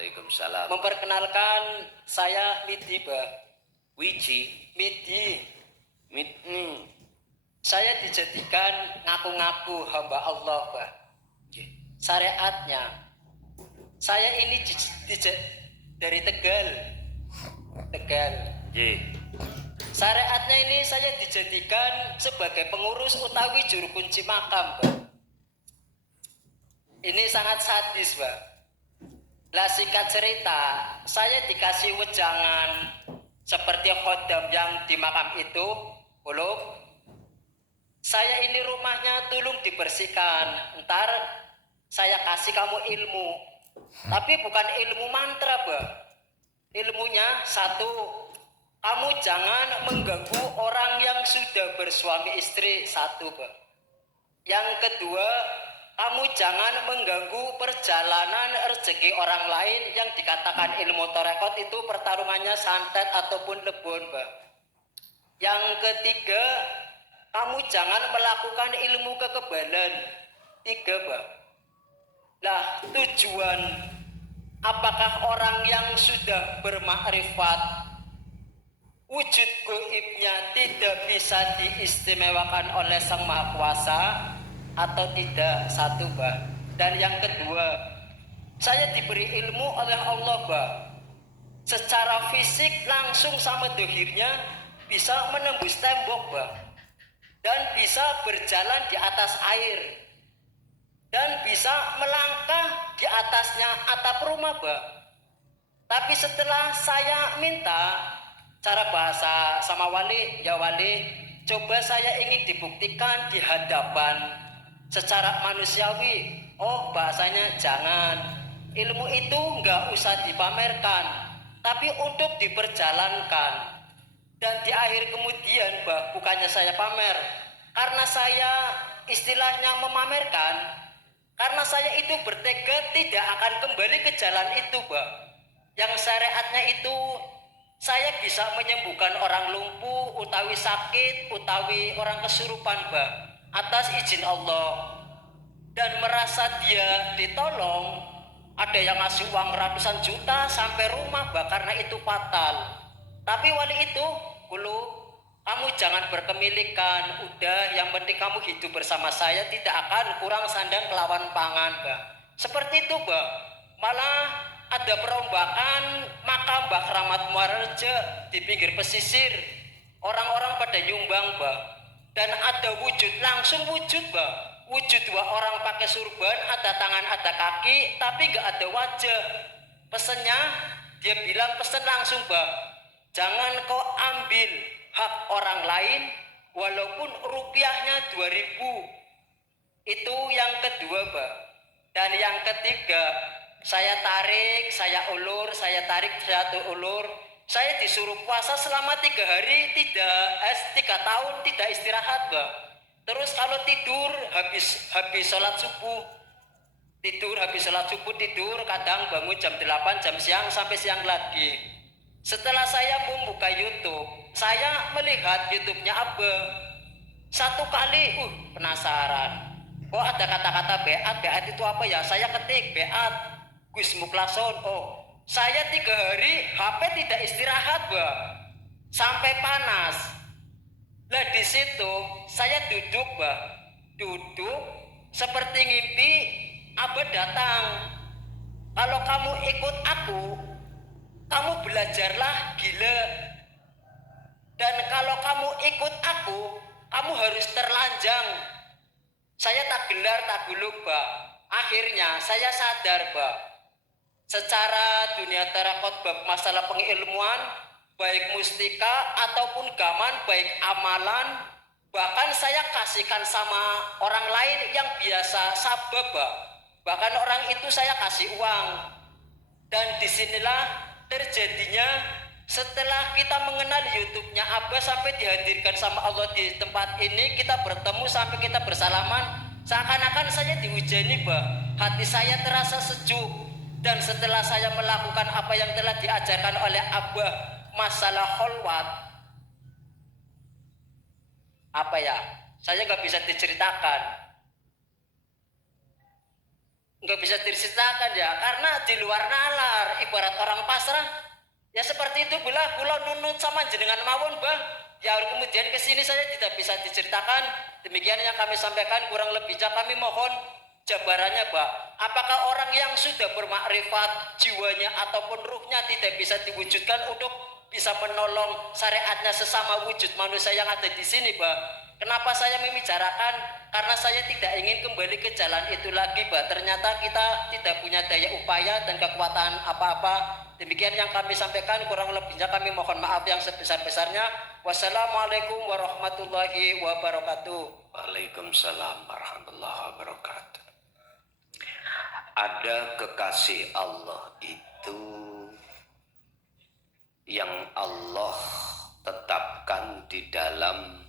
Waalaikumsalam. Memperkenalkan saya Midi, Bah. Wiji. Midi. Mitni. Saya dijadikan ngaku-ngaku hamba Allah, Bah. Syariatnya. Saya ini dari Tegal. Syariatnya ini saya dijadikan sebagai pengurus utawi juru kunci makam, Bah. Ini sangat sadis, Bah. Lah singkat cerita, saya dikasih wejangan seperti khodam yang di makam itu. Saya ini rumahnya tolong dibersihkan. Ntar saya kasih kamu ilmu. Tapi bukan ilmu mantra, Bah. Ilmunya satu, kamu jangan mengganggu orang yang sudah bersuami istri. Satu, Bah. Yang kedua, kamu jangan mengganggu perjalanan rezeki orang lain. Yang dikatakan ilmu torekot itu pertarungannya santet ataupun lebon, Bah. Yang ketiga, kamu jangan melakukan ilmu kekebalan. 3, Bah. Lah tujuan apakah orang yang sudah bermakrifat wujud gaibnya tidak bisa diistimewakan oleh Sang Maha Kuasa atau tidak? Satu, Bah. Dan yang kedua, saya diberi ilmu oleh Allah, Bah. Secara fisik langsung sama dohirnya bisa menembus tembok, Bah. Dan bisa berjalan di atas air. Dan bisa melangkah di atasnya atap rumah, Bah. Tapi setelah saya minta cara bahasa sama wali, ya wali, coba saya ingin dibuktikan di hadapan secara manusiawi. Oh, bahasanya jangan. Ilmu itu nggak usah dipamerkan, tapi untuk diperjalankan. Dan di akhir kemudian, Bah, bukannya saya pamer, karena saya istilahnya memamerkan, karena saya itu bertekad tidak akan kembali ke jalan itu, Bah. Yang syariatnya itu saya bisa menyembuhkan orang lumpuh, utawi sakit, utawi orang kesurupan, Bah, atas izin Allah. Dan merasa dia ditolong, ada yang ngasih uang ratusan juta sampai rumah, Bah, karena itu fatal. Tapi wali itu, kamu jangan berkemilikan, udah yang penting kamu hidup bersama saya, tidak akan kurang sandang kelawan pangan, Bah. Seperti itu, Bah. Malah ada perombakan makam Mbah Kramat Muarjo di pinggir pesisir. Orang-orang pada nyumbang, Bah. Dan ada wujud, langsung wujud, Bah. Wujud 2 orang pakai surban, ada tangan, ada kaki, tapi gak ada wajah. Pesennya, dia bilang pesen langsung, Bah. Jangan kau ambil hak orang lain walaupun rupiahnya 2.000. Itu yang kedua, Bah. Dan yang ketiga, saya tarik, saya ulur, saya tarik, saya ulur. Saya disuruh puasa selama 3 hari, 3 tahun tidak istirahat, Bah. Terus kalau tidur habis sholat subuh, tidur kadang bangun jam 8, jam siang sampai siang lagi. Setelah saya membuka YouTube, saya melihat YouTube-nya Abah. Satu kali, penasaran. Oh, ada kata-kata beat itu apa ya? Saya ketik beat Gus Muklason. Oh, saya 3 hari HP tidak istirahat, Bah. Sampai panas. Lah di situ saya duduk, Bah. Duduk seperti ngimpi. Abah datang. Kalau kamu ikut aku, kamu belajarlah gila. Dan kalau kamu ikut aku, kamu harus terlanjang. Saya tak gelar, tak gulung, Bah. Akhirnya saya sadar, Bah. Secara dunia terakot bab masalah pengilmuan, baik mustika ataupun gaman, baik amalan, bahkan saya kasihkan sama orang lain yang biasa sabab, Bah. Bahkan orang itu saya kasih uang. Dan disinilah terjadinya setelah kita mengenal YouTube-nya Abah sampai dihadirkan sama Allah di tempat ini, kita bertemu sampai kita bersalaman, seakan-akan saya dihujani, Bah. Hati saya terasa sejuk. Dan setelah saya melakukan apa yang telah diajarkan oleh Abah masalah kholwat, apa ya, saya nggak bisa diceritakan. Nggak bisa diceritakan ya, karena di luar nalar ibarat orang pasrah. Ya seperti itu bila kula nunut sama jenengan mawon bang. Ya kemudian kesini saya tidak bisa diceritakan. Demikian yang kami sampaikan, kurang lebihnya kami mohon jabarannya Pak. Apakah orang yang sudah bermakrifat jiwanya ataupun ruhnya tidak bisa diwujudkan untuk bisa menolong syariatnya sesama wujud manusia yang ada di sini Pak? Kenapa saya membicarakan? Karena saya tidak ingin kembali ke jalan itu lagi Pak. Ternyata kita tidak punya daya upaya dan kekuatan apa-apa. Demikian yang kami sampaikan, kurang lebihnya kami mohon maaf yang sebesar-besarnya. Wassalamualaikum warahmatullahi wabarakatuh. Waalaikumsalam warahmatullahi wabarakatuh. Ada kekasih Allah itu yang Allah tetapkan di dalam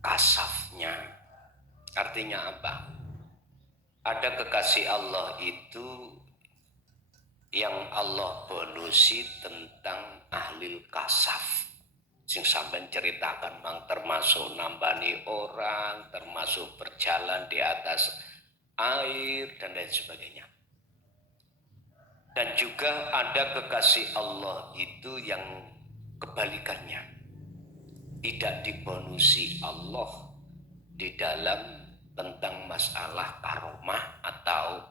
kasafnya. Artinya apa? Ada kekasih Allah itu yang Allah bonusi tentang ahlil kasaf. Sing sampean ceritakan mang, termasuk nambani orang, termasuk berjalan di atas air dan lain sebagainya. Dan juga ada kekasih Allah itu yang kebalikannya, tidak dibonusi Allah di dalam tentang masalah karomah atau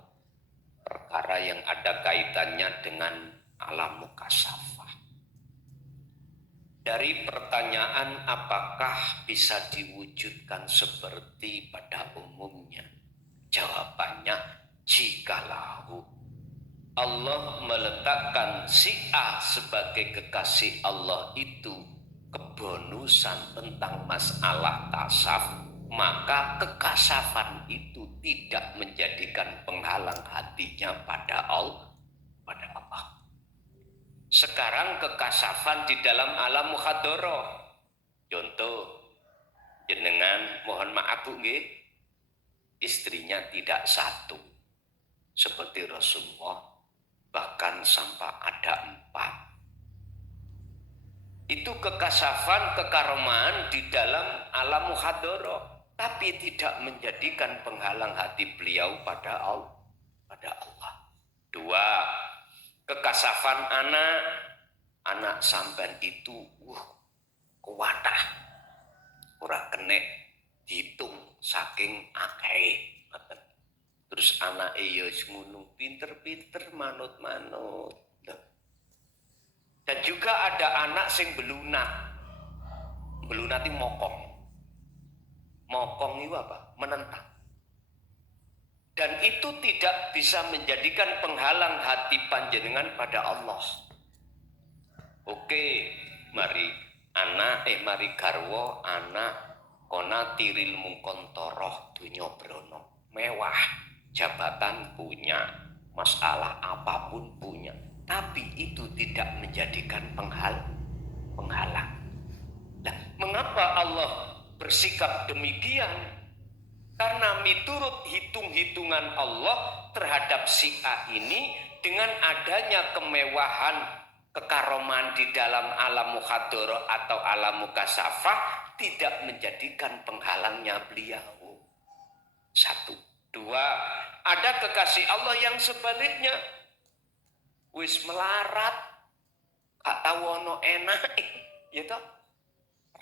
perkara yang ada kaitannya dengan alam mukasafah. Dari pertanyaan apakah bisa diwujudkan seperti pada umumnya? Jawabannya, jikalau Allah meletakkan si A sebagai kekasih Allah itu kebonusan tentang masalah kasaf, maka kekasafan itu tidak menjadikan penghalang hatinya pada Allah. Sekarang kekasafan di dalam alam mukhadharah. Contoh, jenengan mohon maaf Bu nggih, istrinya tidak satu seperti Rasulullah, bahkan sampai ada 4. Itu kekasafan, kekaromaan di dalam alam mukhadharah, tapi tidak menjadikan penghalang hati beliau pada Allah. 2. Kekasafan anak sampean itu kuwatah, ora kenek dihitung saking akeh. Terus anak ya ngono pinter-pinter manut-manut. Dan juga ada anak sing belunat. Belunat itu mokong. Mokong itu apa? Menentang. Dan itu tidak bisa menjadikan penghalang hati panjenengan pada Allah. Oke, mari garwa anak kona tiril mungkontoroh dunya brono. Mewah, jabatan punya, masalah apapun punya. Tapi itu tidak menjadikan penghalang. Nah, mengapa Allah bersikap demikian? Karena miturut hitung-hitungan Allah terhadap si A ini, dengan adanya kemewahan, kekaroman di dalam alam mukhadharah atau alam mukasafah, tidak menjadikan penghalangnya beliau. 1. 2. Ada kekasih Allah yang sebaliknya. Wis melarat, gak tahu ono enak, ya toh.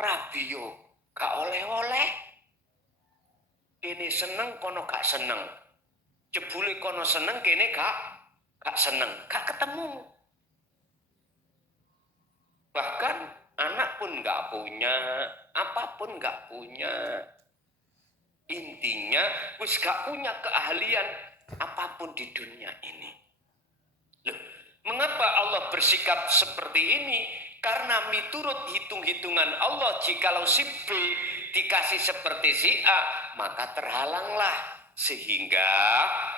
Rabio gak oleh-oleh. Ini seneng kono gak seneng, jebule kono seneng kene gak seneng, gak ketemu. Bahkan anak pun gak punya, apapun gak punya. Intinya wis gak punya keahlian apapun di dunia ini. Loh, mengapa Allah bersikap seperti ini? Karena miturut hitung-hitungan Allah, jikalau si B dikasih seperti si A, maka terhalanglah. Sehingga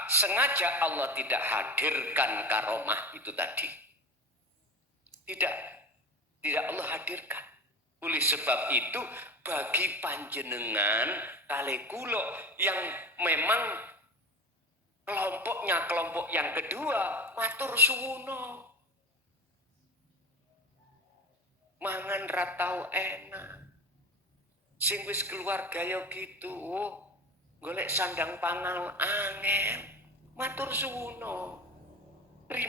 sengaja Allah tidak hadirkan karomah itu tadi. Tidak Allah hadirkan. Oleh sebab itu, bagi panjenengan kali kulo yang memang kelompoknya kelompok yang kedua, matur suwuno. Mangan ratau enak. Sing wis keluarga ya gitu, golek sandang pangan angel, matur suwuno.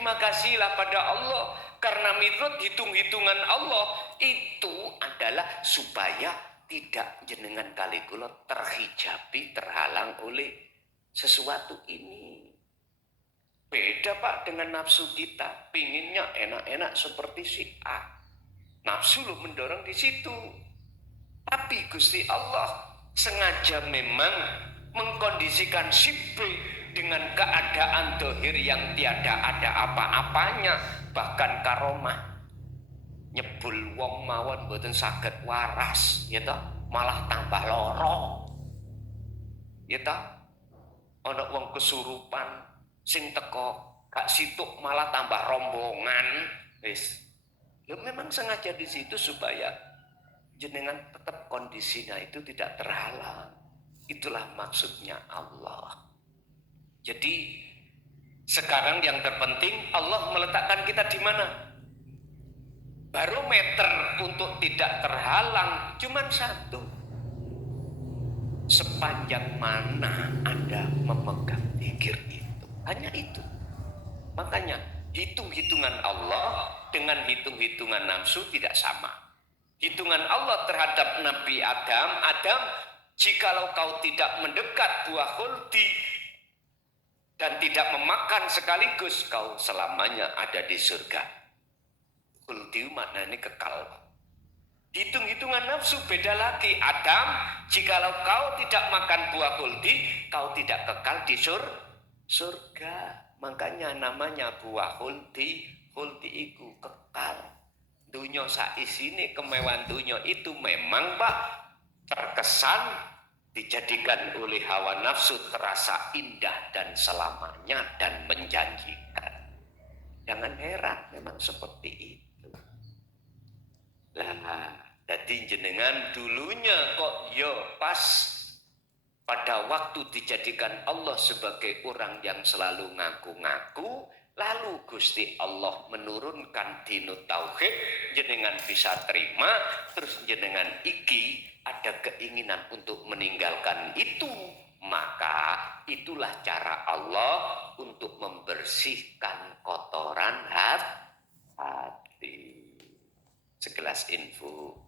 berterima kasihlah pada Allah, karena menurut hitung-hitungan Allah itu adalah supaya tidak jenengan kali kula terhijabi, terhalang oleh sesuatu ini. Beda Pak dengan nafsu kita, pinginnya enak-enak seperti si A. Nafsu lo mendorong di situ. Tapi Gusti Allah sengaja memang mengkondisikan si B dengan keadaan dohir yang tiada ada apa-apanya, bahkan karomah. Nyebul wong mawon mboten saged waras, ya toh, malah tambah loro. Ya toh, ana wong kesurupan sing teko gak situk malah tambah rombongan. Wis. Ya memang sengaja di situ supaya jenengan tetap kondisinya itu tidak terhalang. Itulah maksudnya Allah. Jadi sekarang yang terpenting Allah meletakkan kita di mana? Barometer untuk tidak terhalang cuma satu. Sepanjang mana Anda memegang zikir itu. Hanya itu. Makanya hitung-hitungan Allah dengan hitung-hitungan nafsu tidak sama. Hitungan Allah terhadap Nabi Adam, jikalau kau tidak mendekat buah khuldi dan tidak memakan sekaligus, kau selamanya ada di surga. Khuldi maknanya kekal. Hitung-hitungan nafsu beda lagi. Adam, jikalau kau tidak makan buah khuldi, kau tidak kekal di surga. Makanya namanya buah khuldi. Khuldi itu kekal. Dunia saisine kemewahan dunia itu memang Pak terkesan dijadikan oleh hawa nafsu terasa indah dan selamanya dan menjanjikan. Jangan heran memang seperti itu. Lah, jadi jenengan dulunya kok yo pas pada waktu dijadikan Allah sebagai orang yang selalu ngaku-ngaku, lalu Gusti Allah menurunkan dinut tauhid, jenengan bisa terima, terus jenengan iki ada keinginan untuk meninggalkan itu, maka itulah cara Allah untuk membersihkan kotoran hati. Segelas info.